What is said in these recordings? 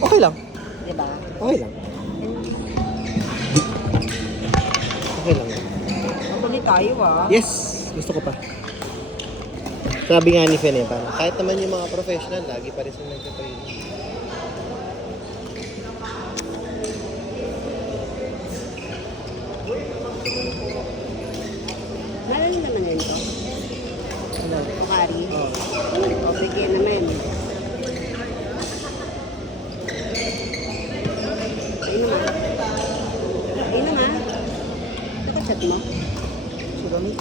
Okay lang. Diba? Okay lang. Okay lang. Matuloy tayo ah. Yes! Gusto ko pa. Sabi nga ni Fen parang kahit naman yung mga professional, lagi pa rin sila nagtatraining. Marami naman yun to. Ano? Tukari. Oh. O, sige naman. Ayun naman. Ayun naman. Ito ka chat mo. Surami.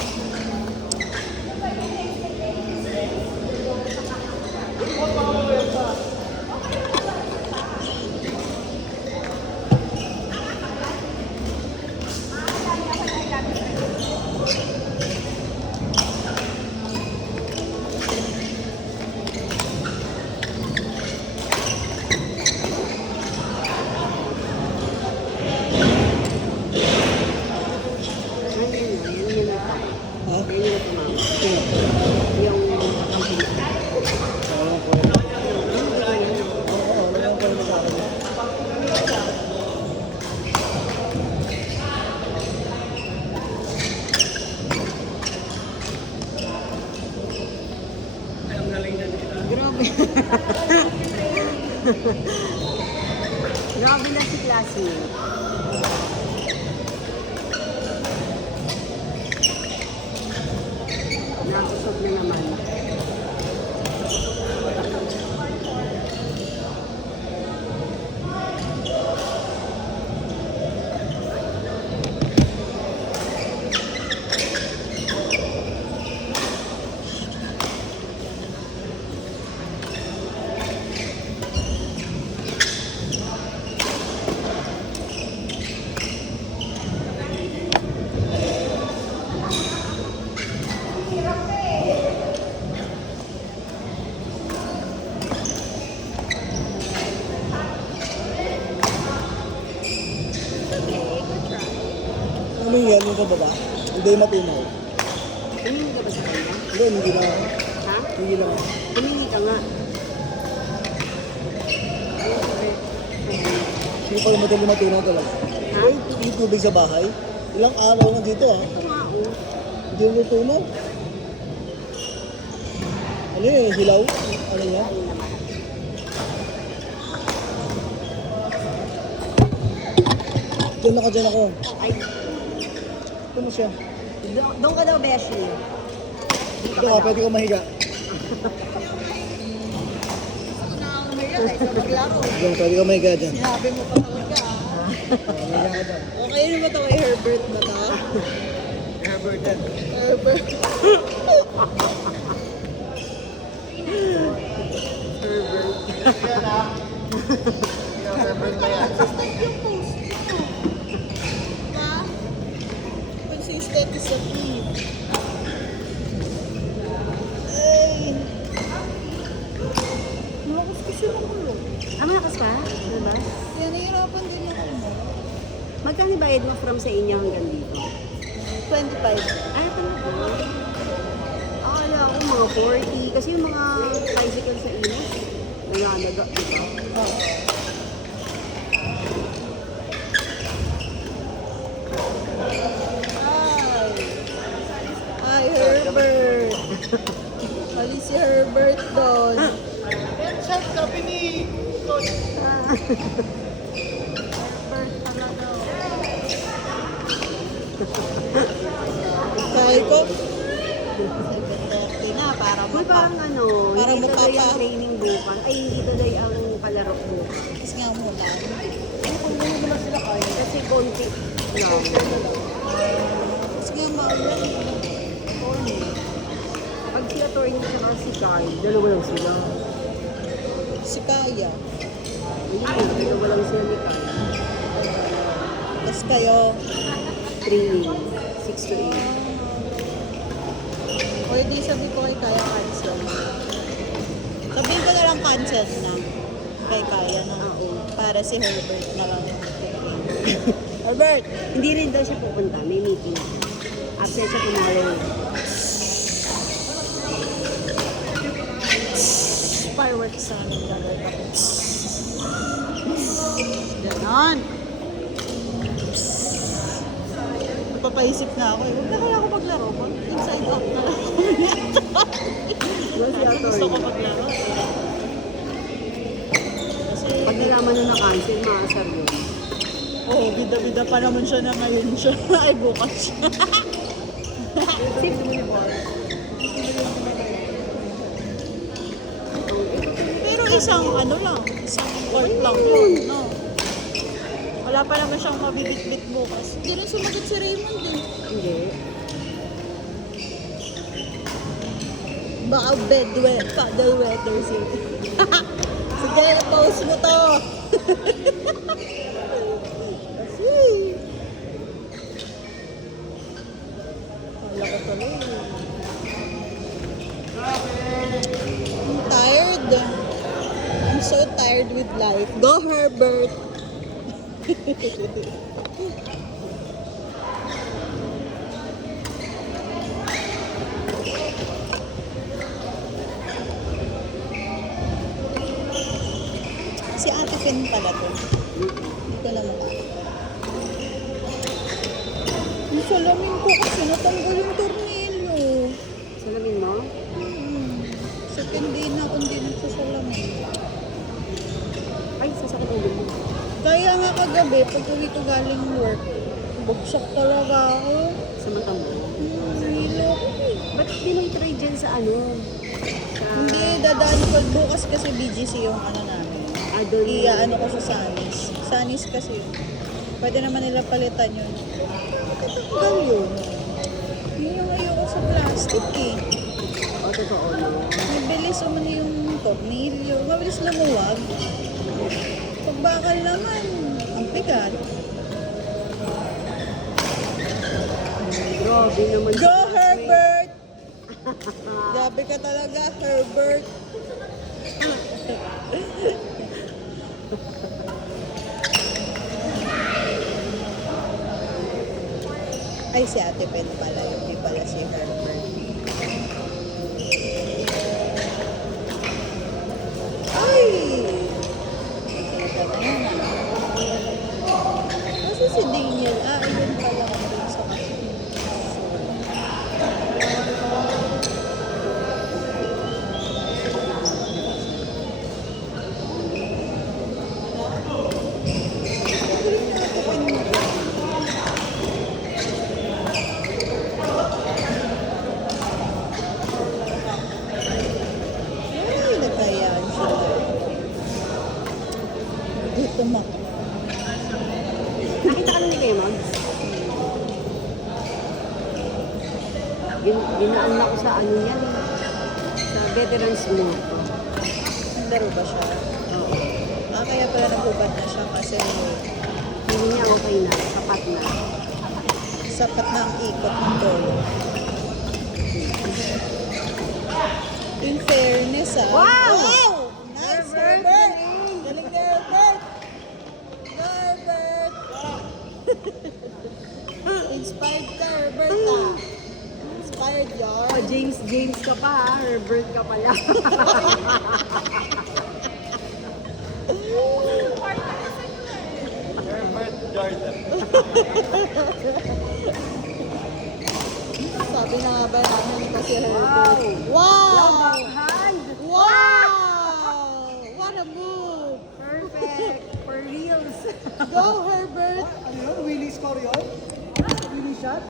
Grabe. Grabe na si classmate. Nakusog na naman. Ano yan? Yung kababa? Hindi matinaw. Tumingin ka ba sa kanya? Hindi lang. Ha? Hindi lang. Tumingin ka nga. Hindi pa madali matinaw talaga. Ha? Yung tubig sa bahay. Ilang araw na dito ah. Ito nga oh. Hindi mo tunaw. Ano yun? Hilaw? Ano yan? Ayun naman. Dyan ako. Ay, Ito mo siya. doon ka daw, Beshi. Ito ka, pwede ko mahiga. Diyan, pwede ko mahiga dyan. Sinabi mo pa talaga ah. Mahiga ka dyan. Okay na ba ito kay Herbert na to? Herbert yan. Herbert. Herbert na yan. Consistent is the key. Ay. Malakas kasi ako. Malakas ka? Diba? Kaya nahihirapan din ako. Magkano bayad mo from sa inyo hanggang dito? 25. Ay, talaga. Akala ko mga 40. Kasi yung mga bicycle sa inyo, nalalaga, diba? Oh. Ay, Herbert. Mali si Herbert doon. Chat, sabi ni Coach. Herbert talaga. Kaya ko. Okay na, para Uy, parang ano, Parang hindi mukha tuloy pa. ang training bukas. Ay, hindi tuloy ang palaro bukas. Tapos nga muna. Kasi konti lang. Tapos nga maulan. Pag si attorney siya si Kyle, dalawa lang sila. Si Kaya. Hindi, dalawa lang sila ni Kyle. Tapos kayo. Training, 6 to 8. O hindi sabi ko kay Kaya cancel. Sabihin ko na lang cancel na. Kay Kaya na. Para si Herbert na lang. Herbert! Hindi rin daw siya pupunta, may meeting. Absent siya tomorrow. Fireworks sa amin gagawin ako. Yan. Napapaisip na ako eh. Huwag na kaya ako maglaro ko. Inside out na lang ako. Gusto ko maglaro. Kasi, Pag nalaman na na-cancel, maasar yun. oh, bida-bida pa naman siya na ngayon siya. Ay, bukas siya. Pero isang ano lang, isang court lang yun, no? Wala pa naman siyang mabibit-bit bukas. Hindi rin sumagot si Raymond eh. Hindi. Baka paddle weather city. Sige, post mo to. Kasi, wala ko tuloy. I'm tired. I'm so tired with life. Go, Herbert. Si Ate Fen pala to. Hindi ko na mukha. Yung salamin ko kasi natanggal yung tornilyo. Salamin mo? Sa hindi na akong din nagsasalamin. Ay, sasakit ulo mo. Kaya nga kagabi, pag uwi ko galing work, bugsak talaga ako. Sa mata mo. Hilo ko eh. Ba't di mo i-try dyan sa ano? Sa... Hindi, dadaan ko bukas kasi BGC yung ano namin. Doon. Iaano ko sa Sanis. Sanis kasi yun. Pwede naman nila palitan yun. Matanggal yun. Yun yung ayoko sa plastic eh. O, totoo no? Mabilis umano yung tornilyo. Mabilis lumuwag. Pag bakal naman, ang bigat. Grabe naman. Go, Herbert! Grabe ka talaga, Herbert. Ay, si Ate Pen pala. Yung di pala si Herbert. Ay! Kasi si Daniel, ayun pala dun sa ay, nagkayaan siya. Gutom ako. Nakita ka na ni Raymond? Ginaan na ko sa ano yan. Sa veterans mo. Naglaro ba siya? Oo. Kaya pala nagubad na siya kasi Hindi niya okay na. Sapat na. sapat na ang ikot ng tolo. In fairness, Wow! Nice, Herbert! Herbert! Galing na, Herbert! Go, Herbert! Inspired ka, Herbert, Inspired yun. Oh, James ka pa ha. Herbert ka pala. Herbert Jordan. Sabi na nga ba namin kasi Herbert. Wow! Hand! Wow! What a move! Perfect! For reals! Go, Herbert! Ano yun? Willie score yun? Willie shot?